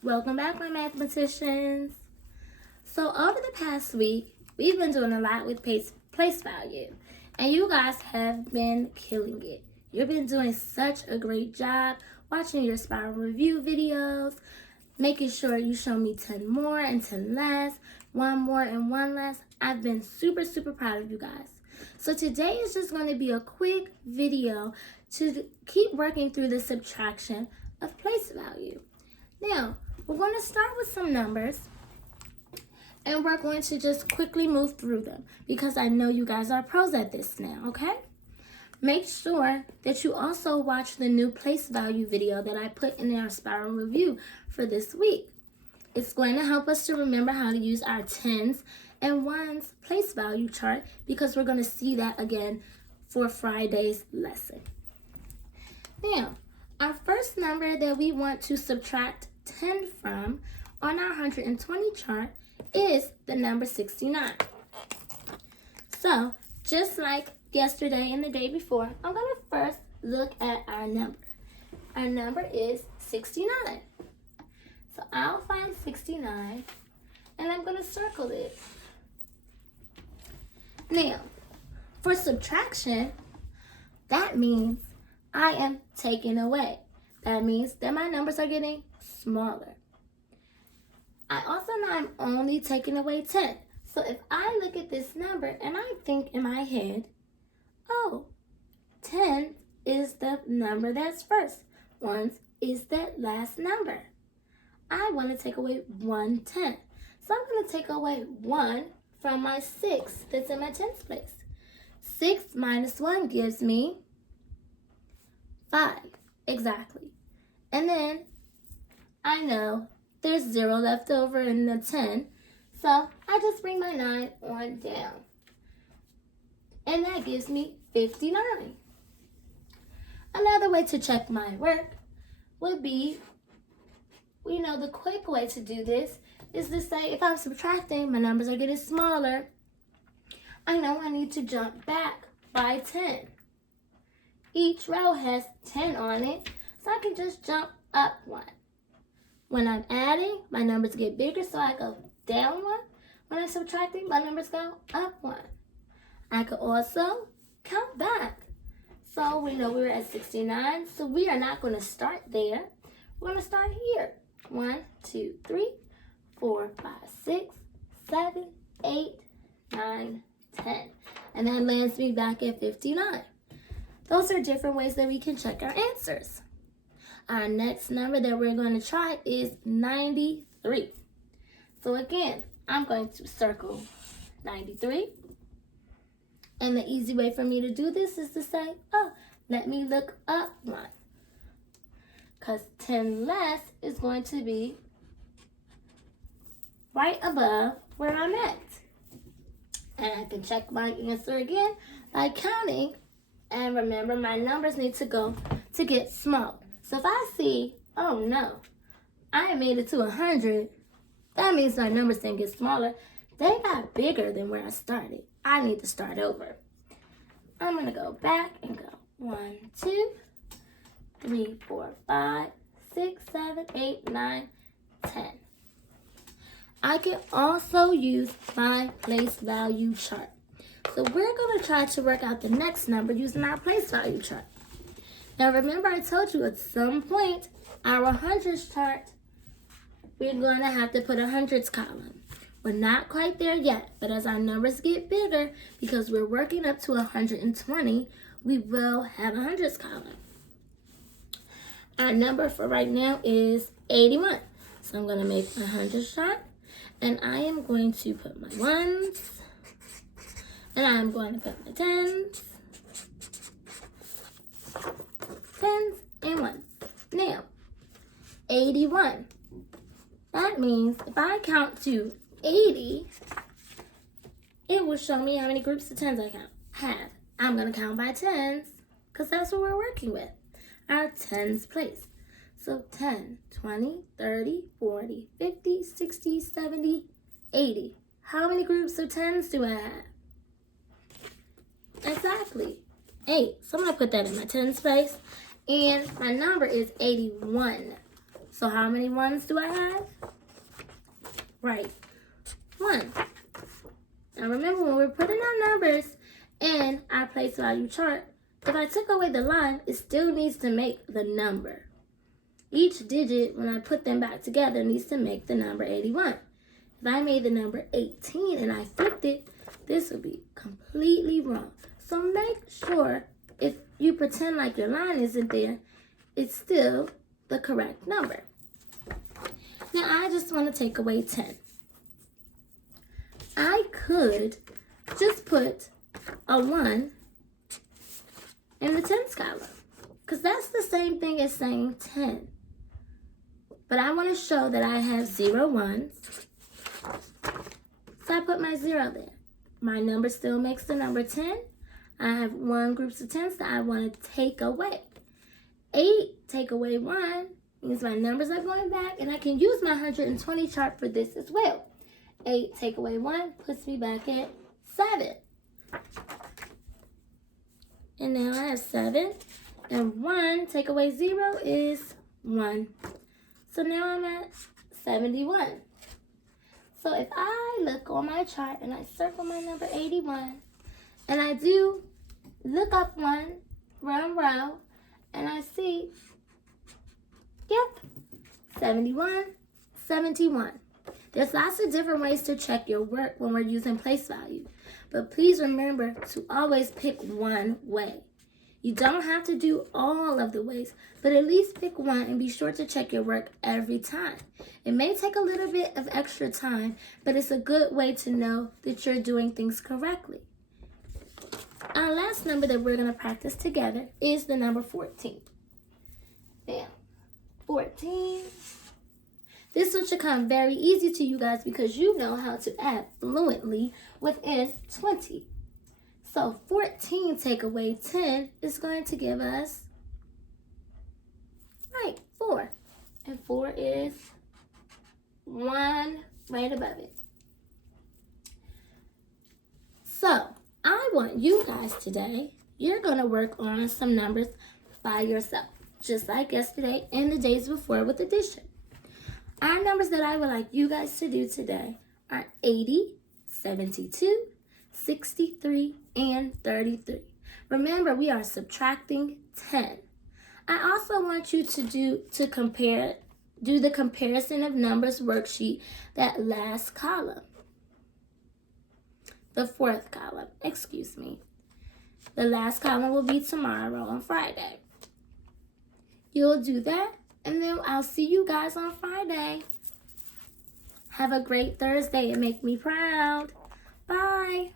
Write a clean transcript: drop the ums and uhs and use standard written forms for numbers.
Welcome back, my mathematicians. So over the past week, we've been doing a lot with place value, and you guys have been killing it. You've been doing such a great job watching your spiral review videos, making sure you show me 10 more and 10 less, 1 more and 1 less. I've been super proud of you guys. So today is just going to be a quick video to keep working through the subtraction of place value. Now, we're going to start with some numbers, and we're going to just quickly move through them because I know you guys are pros at this now, okay? Make sure that you also watch the new place value video that I put in our spiral review for this week. It's going to help us to remember how to use our tens and ones place value chart because we're going to see that again for Friday's lesson. Now, our first number that we want to subtract 10 from on our 120 chart is the number 69. So, just like yesterday and the day before, I'm going to first look at our number. Our number is 69. So, I'll find 69 and I'm going to circle it. Now, for subtraction, that means I am taking away. That means that my numbers are getting smaller. I also know I'm only taking away 10. So if I look at this number and I think in my head, oh, 10 is the number that's first. 1 is that last number. I want to take away 1 10. So I'm going to take away 1 from my 6 that's in my tens place. 6 minus 1 gives me 5, exactly. And then I know there's 0 left over in the 10, so I just bring my 9 on down. And that gives me 59. Another way to check my work would be, the quick way to do this is to say if I'm subtracting, my numbers are getting smaller, I know I need to jump back by 10. Each row has 10 on it, so I can just jump up 1. When I'm adding, my numbers get bigger, so I go down 1. When I'm subtracting, my numbers go up 1. I could also count back. So we know we were at 69, so we are not going to start there. We're going to start here. 1, 2, 3, 4, 5, 6, 7, 8, 9, 10. And that lands me back at 59. Those are different ways that we can check our answers. Our next number that we're going to try is 93. So again, I'm going to circle 93. And the easy way for me to do this is to say, oh, let me look up 1. Because 10 less is going to be right above where I'm at. And I can check my answer again by counting. And remember, my numbers need to get small. So if I see, oh no, I made it to 100, that means my numbers didn't get smaller. They got bigger than where I started. I need to start over. I'm going to go back and go 1, 2, 3, 4, 5, 6, 7, 8, 9, 10. I can also use my place value chart. So we're going to try to work out the next number using our place value chart. Now remember I told you at some point, our hundreds chart, we're going to have to put a hundreds column. We're not quite there yet, but as our numbers get bigger, because we're working up to 120, we will have a hundreds column. Our number for right now is 81. So I'm going to make my hundreds chart, and I am going to put my ones, and I'm going to put my tens, and 1. Now, 81. That means if I count to 80, it will show me how many groups of tens I have. I'm going to count by tens because that's what we're working with. Our tens place. So 10, 20, 30, 40, 50, 60, 70, 80. How many groups of tens do I have? Exactly. 8. So I'm going to put that in my tens place. And my number is 81. So how many ones do I have? Right, 1. Now remember, when we're putting our numbers in our place value chart, if I took away the line, it still needs to make the number. Each digit, when I put them back together, needs to make the number 81. If I made the number 18 and I flipped it, this would be completely wrong. So make sure if you pretend like your line isn't there, it's still the correct number. Now I just want to take away 10. I could just put a 1 in the tens column, because that's the same thing as saying 10. But I want to show that I have 0 ones, so I put my 0 there. My number still makes the number 10. I have 1 groups of tens that I want to take away. 8 take away 1 means my numbers are going back, and I can use my 120 chart for this as well. 8 take away 1 puts me back at 7. And now I have 7. And 1 take away 0 is 1. So now I'm at 71. So if I look on my chart and I circle my number 81, and I do look up 1 row, and I see, yep, 71, 71. There's lots of different ways to check your work when we're using place value, but please remember to always pick one way. You don't have to do all of the ways, but at least pick one and be sure to check your work every time. It may take a little bit of extra time, but it's a good way to know that you're doing things correctly. Our last number that we're going to practice together is the number 14. Now, 14. This one should come very easy to you guys because you know how to add fluently within 20. So 14 take away 10 is going to give us, right, 4. And 4 is 1 right above it. So I want you guys today, you're going to work on some numbers by yourself, just like yesterday and the days before with addition. Our numbers that I would like you guys to do today are 80, 72, 63, and 33. Remember, we are subtracting 10. I also want you to do the comparison of numbers worksheet, that last column. The 4th column, excuse me. The last column will be tomorrow on Friday. You'll do that, and then I'll see you guys on Friday. Have a great Thursday and make me proud. Bye.